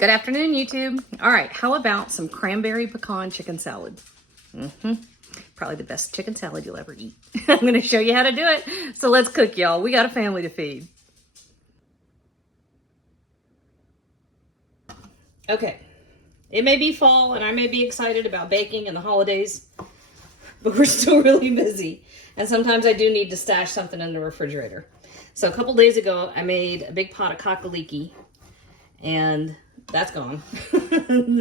Good afternoon, YouTube. All right, how about some cranberry pecan chicken salad? Probably the best chicken salad you'll ever eat. I'm going to show you how to do it. So let's cook, y'all. We got a family to feed. Okay, it may be fall and I may be excited about baking and the holidays, but we're still really busy. And sometimes I do need to stash something in the refrigerator. So a couple days ago, I made a big pot of kakaliki and that's gone.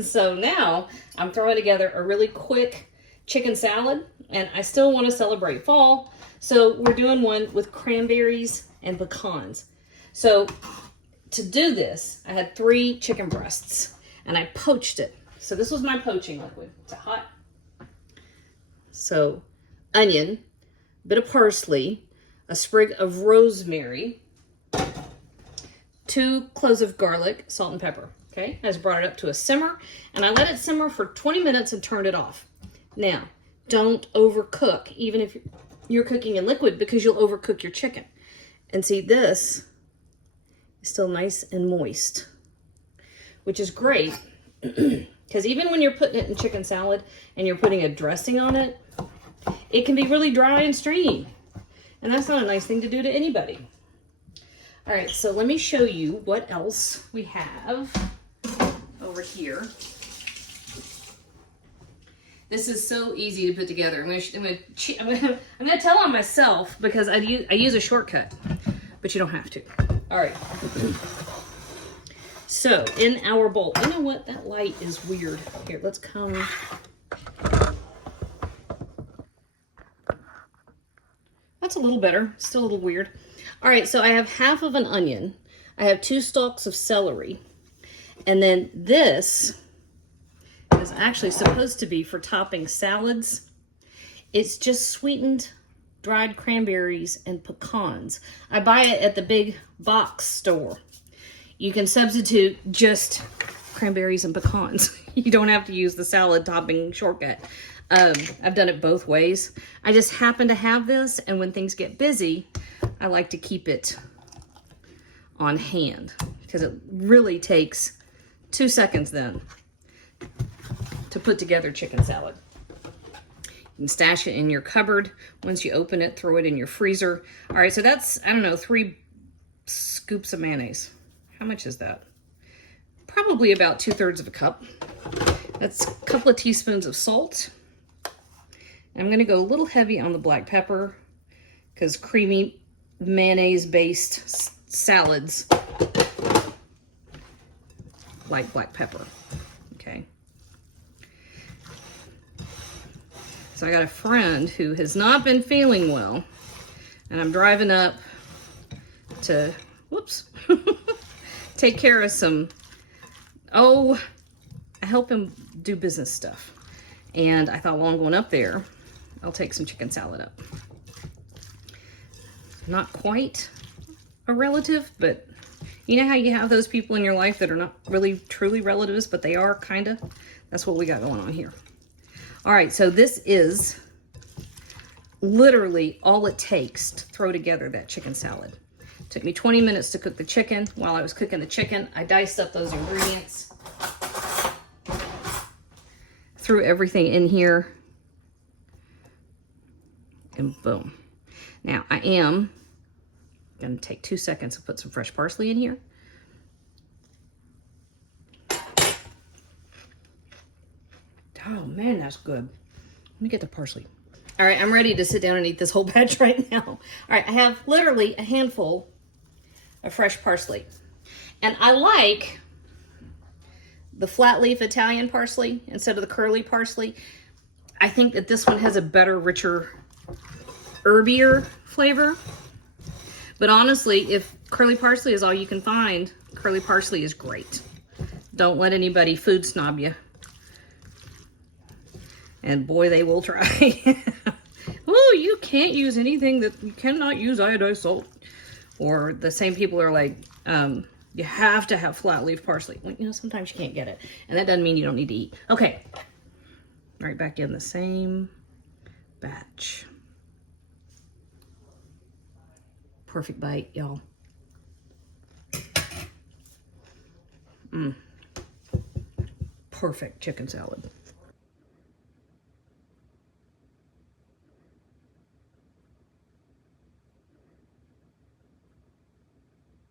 So now I'm throwing together a really quick chicken salad, and I still want to celebrate fall. So we're doing one with cranberries and pecans. So to do this, I had 3 chicken breasts and I poached it. So this was my poaching liquid. It's hot. So onion, a bit of parsley, a sprig of rosemary, 2 cloves of garlic, salt and pepper. Okay, I just brought it up to a simmer and I let it simmer for 20 minutes and turned it off. Now, don't overcook, even if you're cooking in liquid, because you'll overcook your chicken. And see, this is still nice and moist, which is great because even when you're putting it in chicken salad and you're putting a dressing on it, it can be really dry and stringy. And that's not a nice thing to do to anybody. All right, so let me show you what else we have over here. This is so easy to put together. I'm gonna tell on myself because I use a shortcut, but you don't have to. All right. So in our bowl, you know what? That light is weird. Here, let's come. That's a little better. Still a little weird. All right, so I have half of an onion. I have 2 stalks of celery. And then this is actually supposed to be for topping salads. It's just sweetened dried cranberries and pecans. I buy it at the big box store. You can substitute just cranberries and pecans. You don't have to use the salad topping shortcut. I've done it both ways. I just happen to have this, and when things get busy, I like to keep it on hand because it really takes 2 seconds then to put together chicken salad. You can stash it in your cupboard. Once you open it, throw it in your freezer. All right, so that's, I don't know, 3 scoops of mayonnaise. How much is that? Probably about 2/3 of a cup. That's a couple of teaspoons of salt. And I'm gonna go a little heavy on the black pepper because creamy mayonnaise-based salads like black pepper, okay? So I got a friend who has not been feeling well, and I'm driving up to, whoops, take care of some, I help him do business stuff. And I thought, while I'm going up there, I'll take some chicken salad up. Not quite a relative, but you know how you have those people in your life that are not really truly relatives, but they are kind of? That's what we got going on here. All right, so this is literally all it takes to throw together that chicken salad. It took me 20 minutes to cook the chicken. While I was cooking the chicken, I diced up those ingredients, threw everything in here, and boom. Now I am gonna take 2 seconds to put some fresh parsley in here. Oh man, that's good. Let me get the parsley. All right, I'm ready to sit down and eat this whole batch right now. All right, I have literally a handful of fresh parsley. And I like the flat leaf Italian parsley instead of the curly parsley. I think that this one has a better, richer, herbier flavor. But honestly, if curly parsley is all you can find, curly parsley is great. Don't let anybody food snob you. And boy, they will try. Oh, you can't use anything that you cannot use iodized salt. Or the same people are like, you have to have flat leaf parsley. Well, you know, sometimes you can't get it. And that doesn't mean you don't need to eat. Okay. Right back in the same batch. Perfect bite, y'all. perfect chicken salad.